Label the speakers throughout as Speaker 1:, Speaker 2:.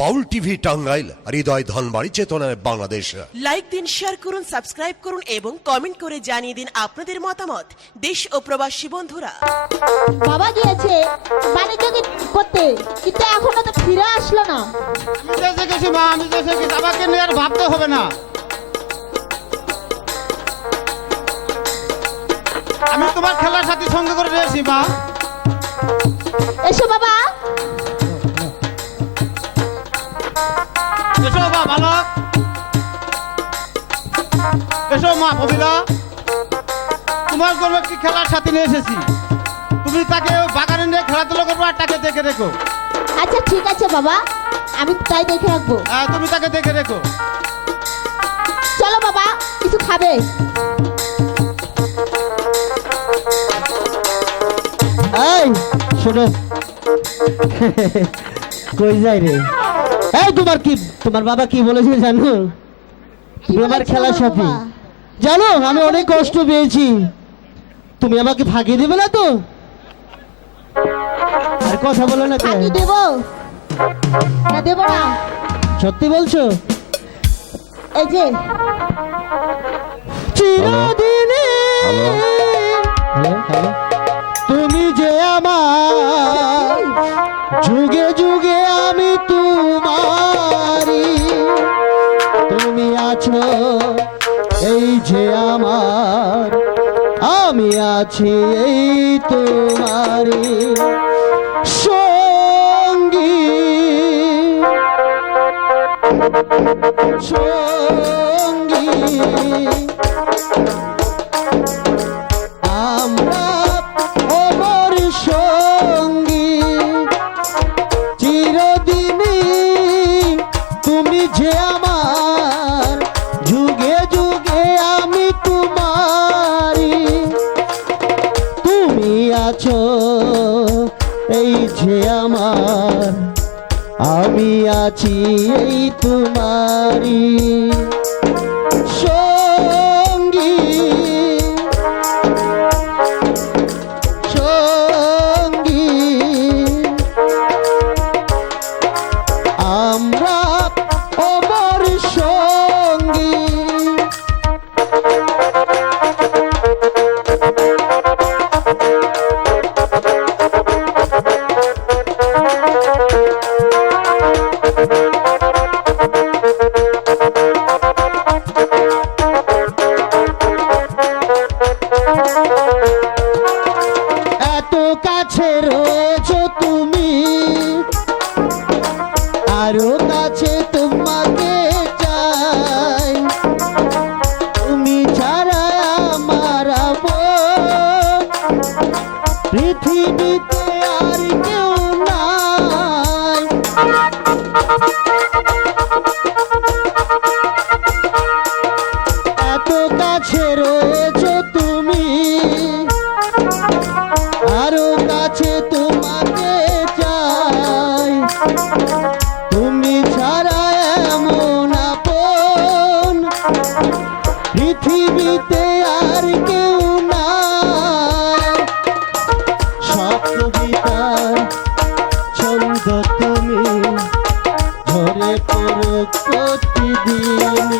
Speaker 1: বাউল TV Tangail হৃদয় ধনবাড়ি চেতনায় Bangladesh.
Speaker 2: Like দিন share করুন সাবস্ক্রাইব করুন এবং কমেন্ট করে জানিয়ে দিন আপনাদের মতামত। দেশ ও প্রবাসী বন্ধুরা।
Speaker 3: বাবা গিয়েছে বাণিজ্য করতে কিন্তু এখনও তো ফিরে আসলো না।
Speaker 4: আমি দেশে গেছি মা আমি দেশে গেছি আমাকে নিয়ে আর ভাবতে হবে না। আমি তোমার খেলার সাথে সঙ্গে করে রয়েছি মা।
Speaker 3: এসো বাবা
Speaker 4: তোমার জন্য একটি খেলার সাথে নিয়ে এসেছি। তুমি তাকে বাগানে নিয়ে খেলাধুলা করব আর তাকে দেখে রেখো।
Speaker 3: আচ্ছা ঠিক আছে বাবা। আমি তাই দেখে রাখব।
Speaker 4: হ্যাঁ তুমি তাকে দেখে রেখো।
Speaker 3: চলো বাবা কিছু খাবে।
Speaker 5: এই শোনো। কই যাই রে? এই তোমার কি তোমার বাবা কি বলেছে জানো? তুমি আমার
Speaker 3: বলেছে
Speaker 5: খেলার সাথী? জানো আমি অনেক কষ্ট পেয়েছি। তুমি আমাকে ফাঁকি দেবে না তো? আর কথা বলো না
Speaker 3: দেব। না দেব না।
Speaker 5: সত্যি বলছো?
Speaker 3: এই যে।
Speaker 5: চিরদিনে তুমি যে আমার যুগে যুগে আছি এই তোমারি সঙ্গী। সঙ্গী। আমরা প্রতিদিন।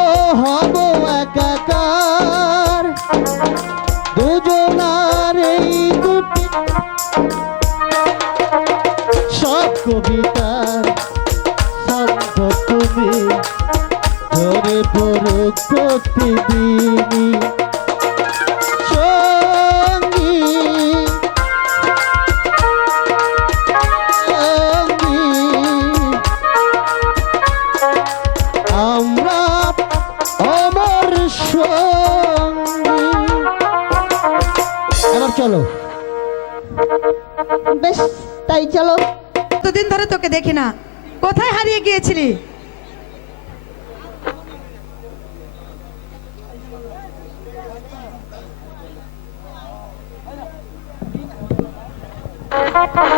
Speaker 5: চলো।
Speaker 6: কতদিন ধরে তোকে দেখি না। কোথায় হারিয়ে গিয়েছিলি?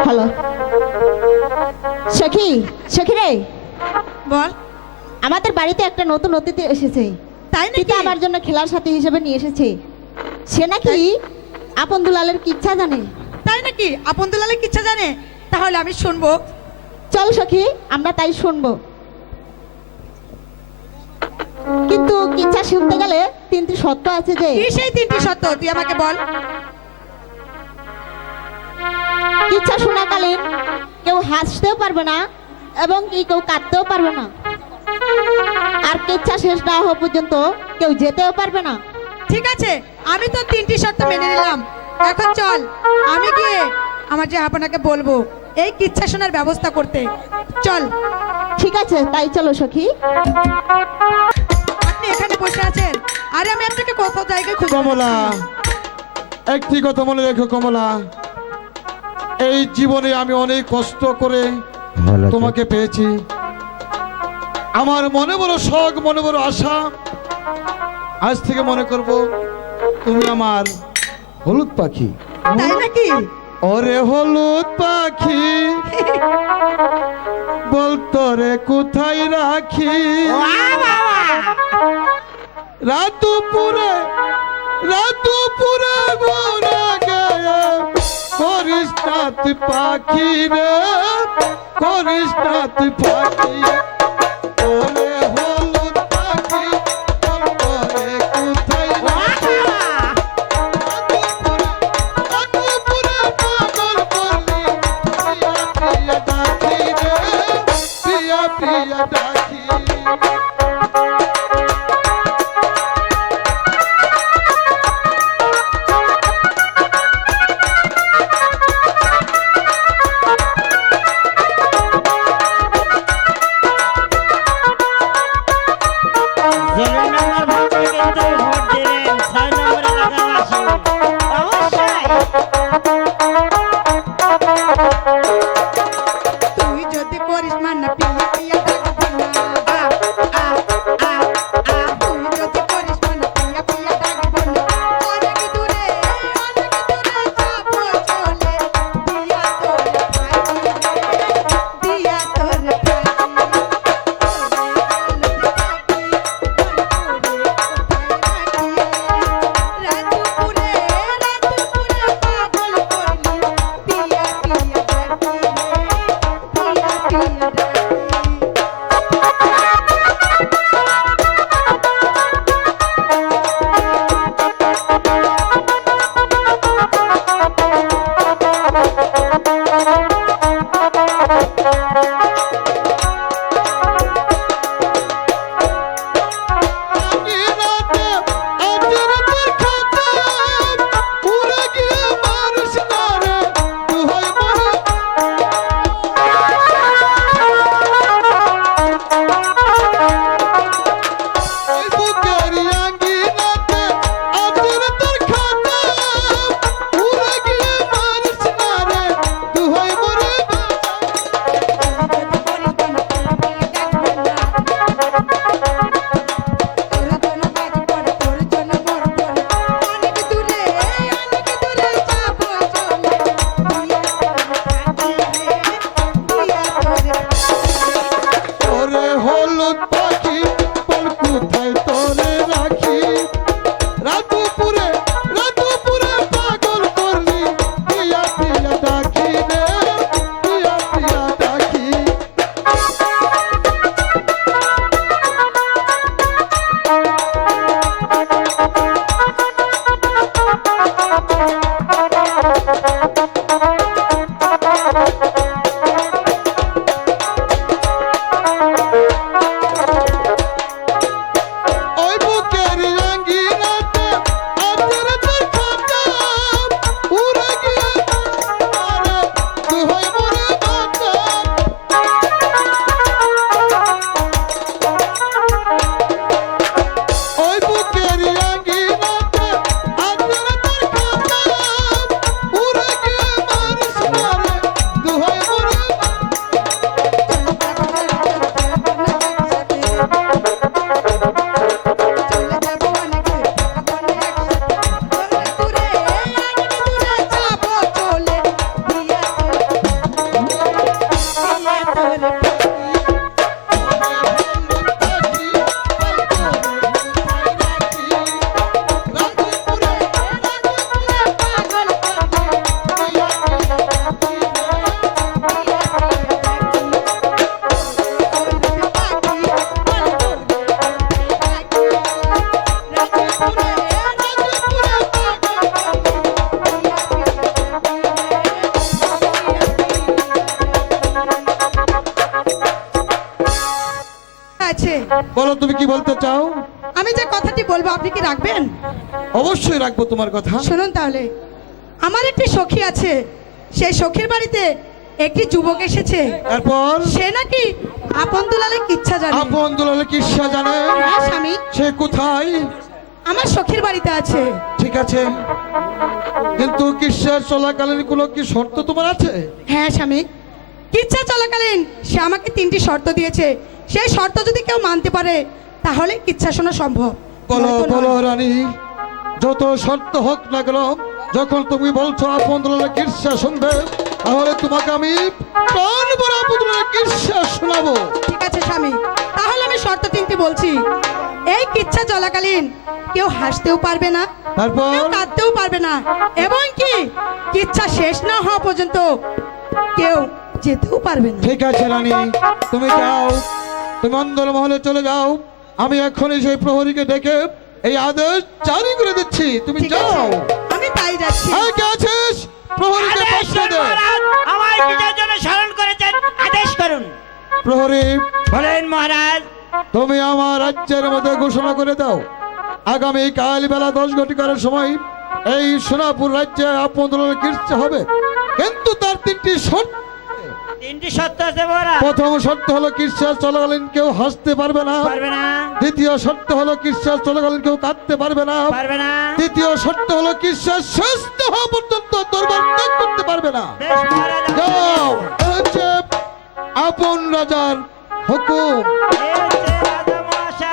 Speaker 3: হ্যালো। সখী সখী রে।
Speaker 6: বল।
Speaker 3: আমাদের বাড়িতে একটা নতুন অতিথি এসেছে।
Speaker 6: তাই নাকি?
Speaker 3: আমার জন্য খেলার সাথী হিসেবে নিয়ে এসেছে। সে নাকি আপন দুলালের কিচ্ছা জানে।
Speaker 6: তাই নাকি? আপন দুলালে কিচ্ছা জানে? তাহলে আমি শুনব।
Speaker 3: চল সখী আমরা তাই শুনব। কিন্তু কিচ্ছা শুনতে গেলে তিনটি সত্য আছে যে
Speaker 6: কি সেই তিনটি সত্য? তুই আমাকে বল।
Speaker 3: কিচ্ছা শোনাকালীন কেউ হাসতেও পারবে না এবং কি কেউ কাঁদতেও পারবে না। আর কিচ্ছা শেষ না হওয়া পর্যন্ত কেউ যেতেও পারবে না।
Speaker 6: ঠিক আছে আমি তো তিনটি শর্ত মেনে নিলাম। এখন চল আমি গিয়ে আমার যে আপনাকে বলব এই কিচ্ছা শোনার ব্যবস্থা করতে। চল।
Speaker 3: ঠিক আছে তাই চলো সখী।
Speaker 6: আপনি এখানে বসে আছেন? আরে আমি আপনাকে কোথাও জায়গায় খুঁজে
Speaker 4: কমলা একটি কথা মনে রেখো কমলা। এই জীবনে আমি অনেক কষ্ট করে তোমাকে পেয়েছি। আমার মনে বড় শখ মনে বড় আশা। আজ থেকে মনে করব তুমি আমার হলুদ পাখি।
Speaker 6: তাই নাকি?
Speaker 4: ওরে হলুদ পাখি বলতো রে কোথায় রাখি? রাতুপুরে রাতুপুরে মোরা গেয়ে করিস পাখি রে, করিস পাখি
Speaker 6: আমি যে কথাটি বলব আপনি কি রাখবেন?
Speaker 4: অবশ্যই রাখব তোমার কথা।
Speaker 6: শুনুন তাহলে আমার একটি সখী আছে। সেই সখীর বাড়িতে একটি যুবক এসেছে।
Speaker 4: তারপর
Speaker 6: সে নাকি আপন দুলালে কিচ্ছা জানে।
Speaker 4: আপন দুলালে কিসা জানে।
Speaker 6: হ্যাঁ স্বামী।
Speaker 4: সে কোথায়?
Speaker 6: আমার সখীর বাড়িতে আছে।
Speaker 4: ঠিক আছে। কিন্তু কিসের চলাকালীন কোনো কি শর্ত তোমার আছে?
Speaker 6: হ্যাঁ স্বামী। কিচ্ছা চলাকালীন সে আমাকে তিনটি শর্ত দিয়েছে। সেই শর্ত যদি কেউ মানতে পারে তাহলে কিচ্ছা শোনা সম্ভব।
Speaker 4: বলো বলো রানী যত শর্ত হোক না কেন যখন তুমি বলছো আপন কিসা শুনবে তাহলে তোমাকে আমি প্রাণ ভরা আপন দুলালে শোনাবো।
Speaker 6: ঠিক আছে স্বামী। তাহলে আমি শর্ত তিনটি বলছি। এই কিচ্ছা চলাকালীন কেউ হাসতেও পারবে না
Speaker 4: তারপর?
Speaker 6: কেউ কাঁদতেও পারবে না। এবং কি? কিচ্ছা শেষ না হওয়া পর্যন্ত কেউ যেতেও পারবে না।
Speaker 4: ঠিক আছে রানী। তুমি যাও। তুমি অন্দর মহলে চলে যাও। আমি এখনই সেই প্রহরীকে ডেকে এই আদেশ জারি করে দিচ্ছি। তুমি যাও।
Speaker 6: আমি তাই যাচ্ছি।
Speaker 4: কে আছিস? প্রহরীকে
Speaker 7: আদেশ
Speaker 4: পাঠিয়ে দে।
Speaker 7: মহারাজ আমায় কিসের জন্য স্মরণ করেছেন। আদেশ করুন।
Speaker 4: প্রহরী
Speaker 7: বলেন মহারাজ।
Speaker 4: তুমি আমার রাজ্যের মধ্যে ঘোষণা করে দাও। আগামী কাল বেলা দশ ঘটিকার সময় এই সোনাপুর রাজ্যে আপনাদের কীর্তি হবে। কিন্তু তার তিনটি শর্ত
Speaker 7: তিনটি আছে
Speaker 4: প্রথম শর্ত হলো কৃষ্ণ চলাকালীন কেউ হাসতে পারবে না।
Speaker 7: পারবে না।
Speaker 4: দ্বিতীয় শর্ত হলো কৃষ্ণ চলাকালীন কেউ কাঁদতে পারবে না।
Speaker 7: পারবে না।
Speaker 4: তৃতীয় শর্ত হলো কৃষ্ণ সুস্থ হওয়া পর্যন্ত দরবার ত্যাগ করতে পারবে না। আপন রাজার হুকুম।